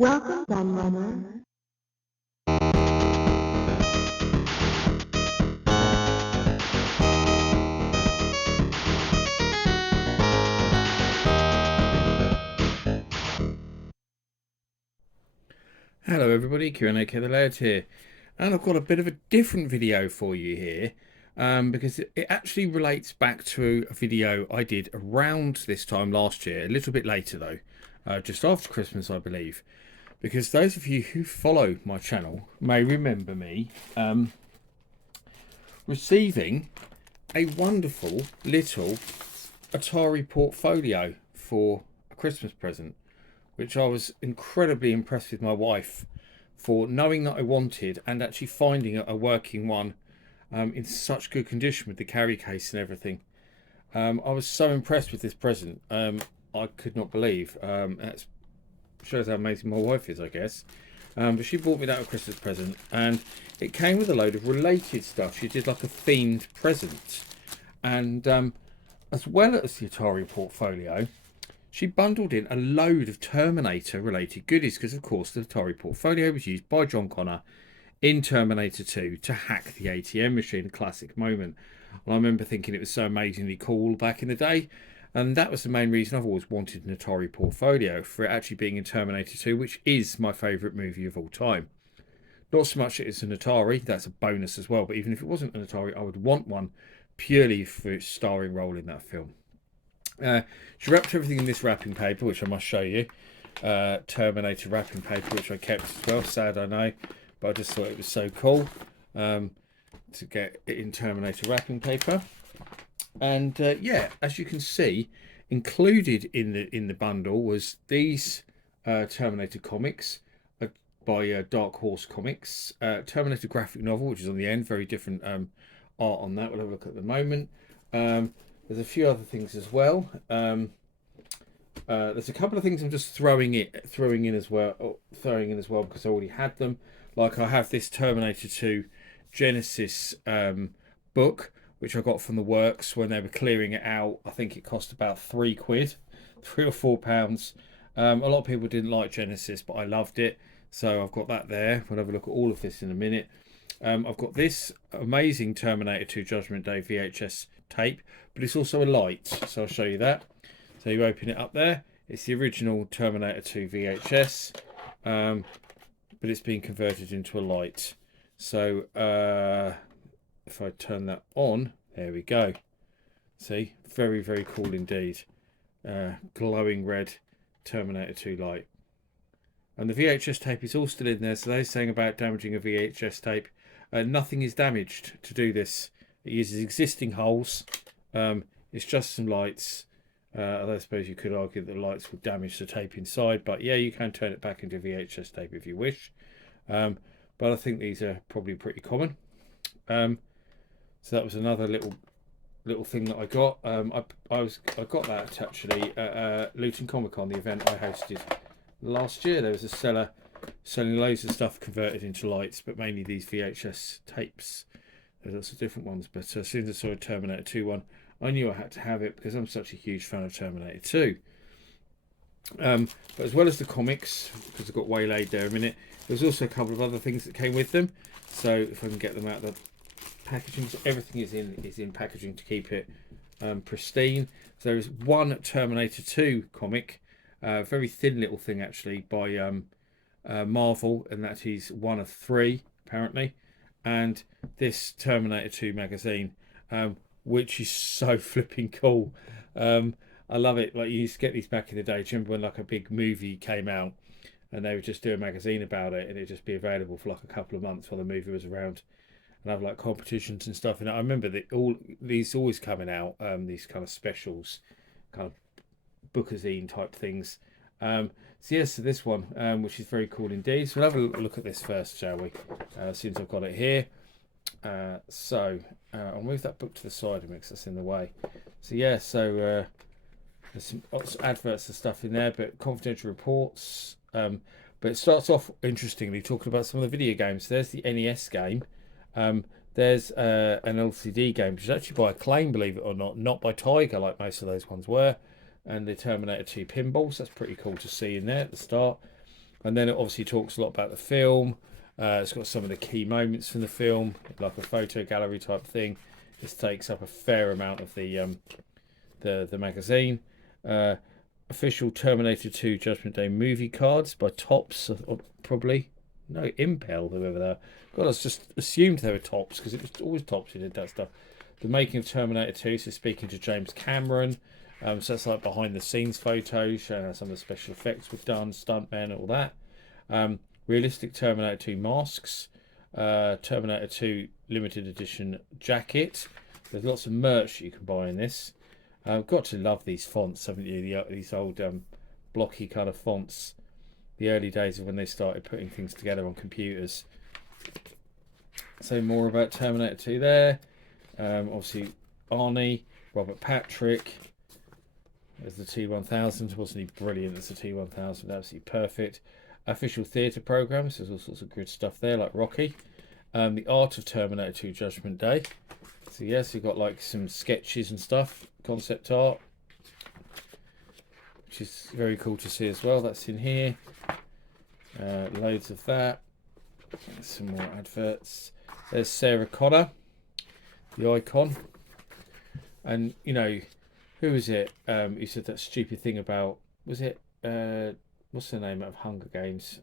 Welcome, Gunrunner. Hello everybody, Q&A the Laird here, and I've got a bit of a different video for you here because it actually relates back to a video I did around this time last year, a little bit later though, just after Christmas I believe, because those of you who follow my channel may remember me receiving a wonderful little Atari portfolio for a Christmas present, which I was incredibly impressed with my wife for knowing that I wanted and actually finding a working one in such good condition with the carry case and everything. I was so impressed with this present. I could not believe. That shows how amazing my wife is, I guess. But she bought me that a Christmas present, and it came with a load of related stuff. She did like a themed present, and as well as the Atari portfolio, she bundled in a load of Terminator related goodies because, of course, the Atari portfolio was used by John Connor in Terminator 2 to hack the ATM machine, a classic moment. And I remember thinking it was so amazingly cool back in the day. And that was the main reason I've always wanted an Atari portfolio, for it actually being in Terminator 2, which is my favourite movie of all time. Not so much that it's an Atari, that's a bonus as well, but even if it wasn't an Atari, I would want one purely for its starring role in that film. She wrapped everything in this wrapping paper, which I must show you. Terminator wrapping paper, which I kept as well. Sad, I know, but I just thought it was so cool to get it in Terminator wrapping paper. And yeah, as you can see, included in the bundle was these Terminator comics by Dark Horse Comics. Terminator graphic novel, which is on the end, very different art on that. We'll have a look at the moment. There's a few other things as well. There's a couple of things I'm just throwing in as well because I already had them. Like I have this Terminator 2 Genesis book, which I got from the works when they were clearing it out. I think it cost about £3, £3 or £4. A lot of people didn't like Genesis, but I loved it, so I've got that there. We'll have a look at all of this in a minute. I've got this amazing Terminator 2 Judgment Day VHS tape, but it's also a light, so I'll show you that. So you open it up there, it's the original Terminator 2 VHS, but it's been converted into a light. So if I turn that on, there we go. See, very, very cool indeed. Glowing red Terminator 2 light. And the VHS tape is all still in there, so they're saying about damaging a VHS tape. Nothing is damaged to do this. It uses existing holes. It's just some lights. Although I suppose you could argue that the lights would damage the tape inside, but yeah, you can turn it back into VHS tape if you wish. But I think these are probably pretty common. So that was another little thing that I got. I got that actually at Luton Comic Con, the event I hosted last year. There was a seller selling loads of stuff converted into lights, but mainly these VHS tapes. There's lots of different ones, but as soon as I saw a Terminator 2 one, I knew I had to have it because I'm such a huge fan of Terminator 2. But as well as the comics, because I got waylaid there a minute, there's also a couple of other things that came with them. So if I can get them out of the packaging, so everything is in packaging to keep it pristine. So there is one Terminator 2 comic, very thin little thing actually, by Marvel, and that is one of 3 apparently. And this Terminator 2 magazine, which is so flipping cool. I love it. Like, you used to get these back in the day. Do you remember when like a big movie came out and they would just do a magazine about it, and it'd just be available for like a couple of months while the movie was around, and have like competitions and stuff. And I remember that all these always coming out, these kind of specials, kind of bookazine type things. So yes, so this one, which is very cool indeed. So we'll have a look at this first, shall we? Since I've got it here. So I'll move that book to the side and because that's in the way. So yeah, so there's some adverts and stuff in there, but confidential reports. But it starts off interestingly talking about some of the video games. There's the NES game. There's an LCD game, which is actually by Acclaim, believe it or not by Tiger like most of those ones were. And the Terminator 2 pinballs, that's pretty cool to see in there at the start. And then it obviously talks a lot about the film. It's got some of the key moments from the film, like a photo gallery type thing. This takes up a fair amount of the magazine. Uh, Official Terminator 2 Judgment Day movie cards by Topps, probably. No, Impel, whoever they are. God, I just assumed they were Topps because it was always Topps who did that stuff. The making of Terminator 2, so speaking to James Cameron. So that's like behind the scenes photos, showing how some of the special effects were done, stuntmen, all that. Realistic Terminator 2 masks. Terminator 2 limited edition jacket. There's lots of merch you can buy in this. I've got to love these fonts, haven't you? These old blocky kind of fonts. The early days of when they started putting things together on computers. So more about Terminator 2 there. Obviously Arnie, Robert Patrick. There's the T1000. Wasn't he brilliant as the T1000? Absolutely perfect. Official theatre programmes. There's all sorts of good stuff there, like Rocky. The Art of Terminator 2 Judgment Day. So yes, you've got like some sketches and stuff, concept art, which is very cool to see as well. That's in here. Loads of that. Some more adverts. There's Sarah Connor, the icon. And, you know, who was it? Who said that stupid thing about, was it, what's the name of Hunger Games?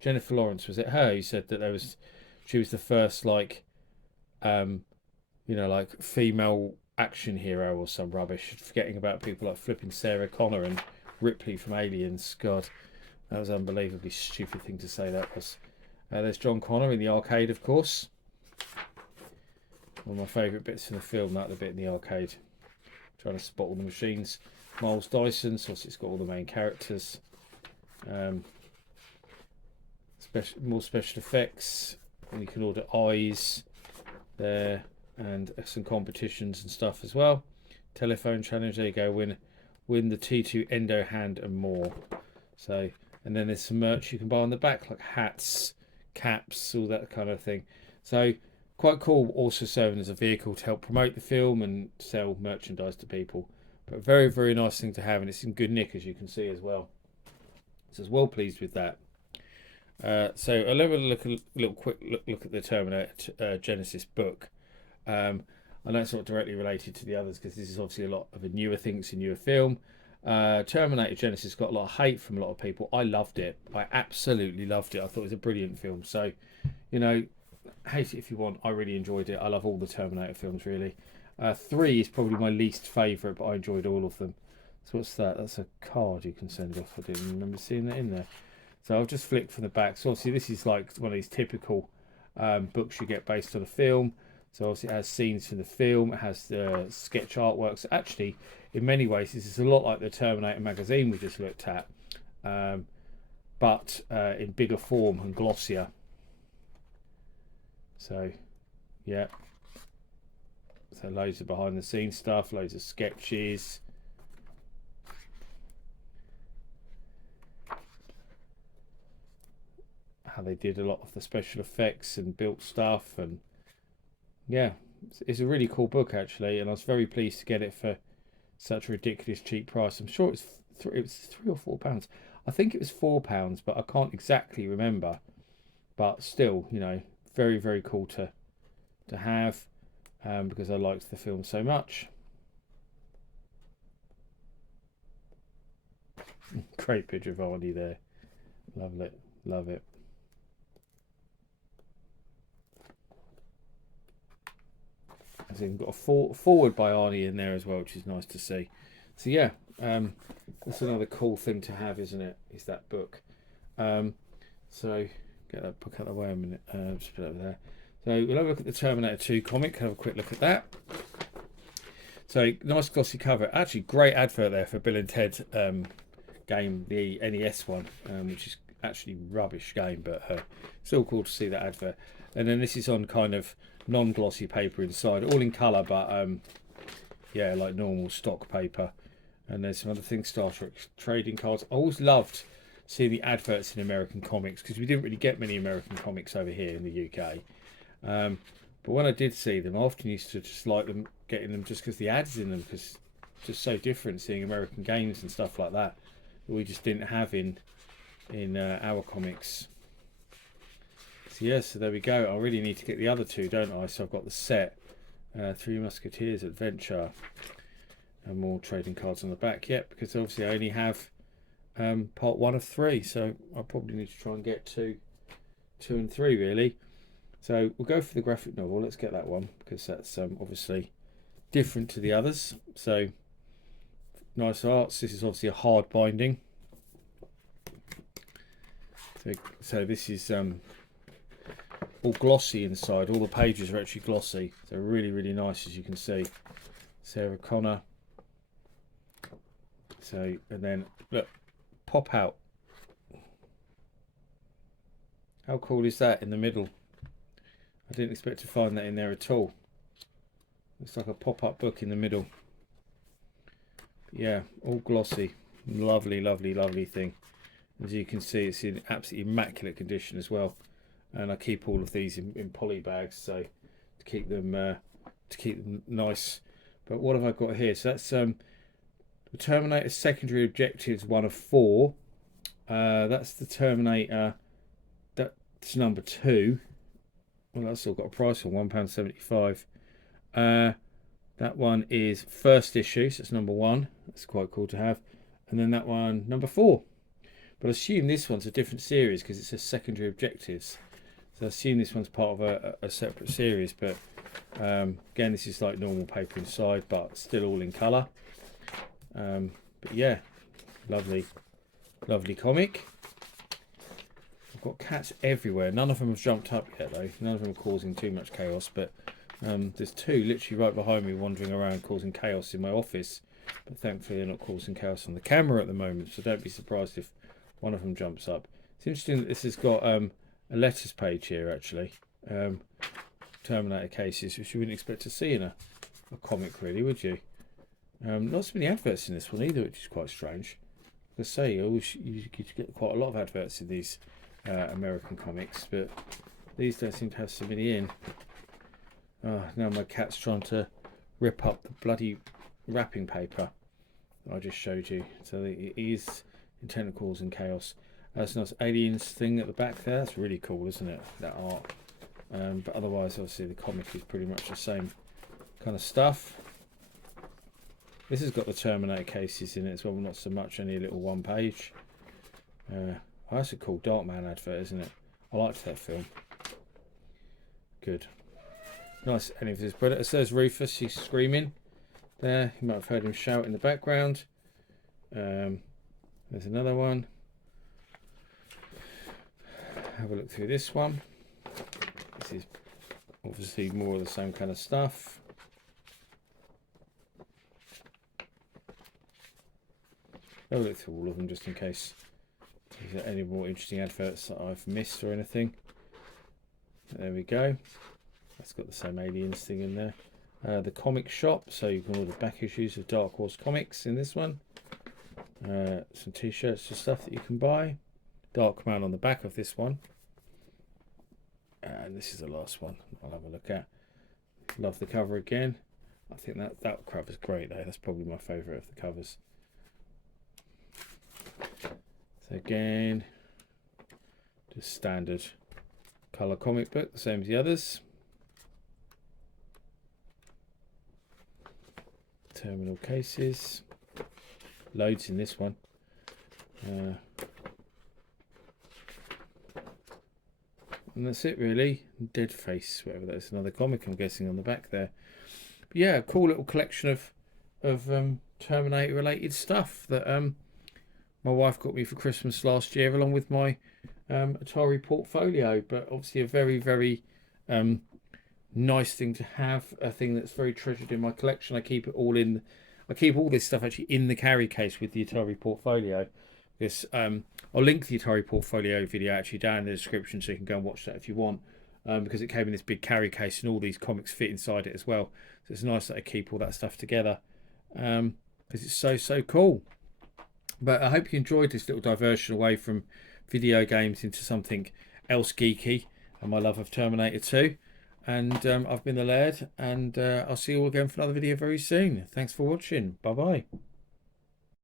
Jennifer Lawrence, was it her who said that she was the first, like, like female action hero or some rubbish, forgetting about people like flipping Sarah Connor and Ripley from Aliens. God, that was an unbelievably stupid thing to say, that was. There's John Connor in the arcade, of course. One of my favourite bits in the film, that the bit in the arcade. Trying to spot all the machines. Miles Dyson, so it's got all the main characters. More special effects. And you can order eyes there, and some competitions and stuff as well. Telephone challenge, there you go, win the T2 Endo hand and more. So, and then there's some merch you can buy on the back, like hats, caps, all that kind of thing. So quite cool, also serving as a vehicle to help promote the film and sell merchandise to people. But very, very nice thing to have, and it's in good nick, as you can see as well. So I was well pleased with that. So I'll have a quick look at the Terminator Genesis book. I know it's not directly related to the others because this is obviously a lot of a newer thing. It's a newer film. Terminator Genesis got a lot of hate from a lot of people. I loved it. I absolutely loved it. I thought it was a brilliant film. So, you know, hate it if you want. I really enjoyed it. I love all the Terminator films, really. 3 is probably my least favourite, but I enjoyed all of them. So what's that? That's a card you can send off. I didn't remember seeing that in there. So I'll just flick from the back. So obviously this is like one of these typical books you get based on a film. So obviously it has scenes from the film. It has the sketch artwork. So actually, in many ways, this is a lot like the Terminator magazine we just looked at, but in bigger form and glossier. So, yeah. So loads of behind the scenes stuff, loads of sketches. How they did a lot of the special effects and built stuff, and yeah, it's a really cool book actually, and I was very pleased to get it for such a ridiculous cheap price. I'm sure it was £3 or £4. I think it was £4, but I can't exactly remember. But still, you know, very, very cool to have, because I liked the film so much. Great picture of Arnie there. Love it, love it. So you've got a forward by Arnie in there as well, which is nice to see. So yeah, that's another cool thing to have, isn't it? Is that book. So get that book out of the way a minute. Just put it over there. So we'll have a look at the Terminator 2 comic. Have a quick look at that. So nice glossy cover. Actually, great advert there for Bill and Ted game, the NES one, which is actually rubbish game, but still cool to see that advert. And then this is on kind of non-glossy paper inside, all in colour, but yeah, like normal stock paper. And there's some other things, Star Trek trading cards. I always loved seeing the adverts in American comics because we didn't really get many American comics over here in the UK. But when I did see them, I often used to just like them, getting them just because the ads in them, because it's just so different seeing American games and stuff like that. that we just didn't have in our comics. So yeah, so there we go. I really need to get the other two, don't I? So I've got the set, Three Musketeers Adventure, and more trading cards on the back. Yep, because obviously I only have part 1 of 3, so I probably need to try and get 2 and 3 really. So we'll go for the graphic novel. Let's get that one because that's obviously different to the others. So nice arts. This is obviously a hard binding. So this is all glossy inside. All the pages are actually glossy. So really, really nice, as you can see. Sarah Connor. So, and then look, pop out. How cool is that in the middle? I didn't expect to find that in there at all. Looks like a pop-up book in the middle. Yeah, all glossy. Lovely, lovely, lovely thing. As you can see, it's in absolutely immaculate condition as well. And I keep all of these in poly bags, so to keep them nice. But what have I got here? So that's the Terminator Secondary Objectives 1 of 4. That's the Terminator. That's number 2. Well, that's still got a price on £1.75. That one is first issue, so it's number 1. That's quite cool to have. And then that one, number 4. But I assume this one's a different series because it says Secondary Objectives. So I assume this one's part of a separate series. But again, this is like normal paper inside, but still all in colour. But yeah, lovely, lovely comic. I've got cats everywhere. None of them have jumped up yet, though. None of them are causing too much chaos. But there's 2 literally right behind me wandering around causing chaos in my office. But thankfully they're not causing chaos on the camera at the moment. So don't be surprised if one of them jumps up. It's interesting that this has got a letters page here, actually. Terminator cases, which you wouldn't expect to see in a comic, really, would you? Not so many adverts in this one either, which is quite strange. Like I say, I wish you could get quite a lot of adverts in these American comics, but these don't seem to have so many in. Oh, now my cat's trying to rip up the bloody wrapping paper I just showed you. So it is in tentacles and chaos. That's a nice aliens thing at the back there. That's really cool, isn't it? That art. But otherwise, obviously, the comic is pretty much the same kind of stuff. This has got the Terminator cases in it as well, not so much, only a little 1 page. Oh, that's a cool Darkman advert, isn't it? I liked that film. Good. Nice. Any of his Predator. There's Rufus, he's screaming there. You might have heard him shout in the background. There's another one. Have a look through this one. This is obviously more of the same kind of stuff. I'll look through all of them just in case there's any more interesting adverts that I've missed or anything. There we go. That's got the same aliens thing in there. The comic shop, so you can order back issues of Dark Horse comics in this one. Some t-shirts and stuff that you can buy. Darkman on the back of this one. And this is the last one I'll have a look at. Love the cover again. I think that cover's great though. That's probably my favourite of the covers. So again, just standard colour comic book, the same as the others. Terminal cases. Loads in this one. And that's it really. Dead Face, whatever that is, another comic I'm guessing on the back there. But yeah, cool little collection of Terminator related stuff that my wife got me for Christmas last year, along with my Atari portfolio. But obviously a very, very nice thing to have, a thing that's very treasured in my collection. I keep all this stuff actually in the carry case with the Atari portfolio. This I'll link the Atari portfolio video actually down in the description, so you can go and watch that if you want, because it came in this big carry case and all these comics fit inside it as well. So it's nice that I keep all that stuff together, because it's so cool. But I hope you enjoyed this little diversion away from video games into something else geeky and my love of Terminator 2. And I've been the Laird, and I'll see you all again for another video very soon. Thanks for watching. Bye bye.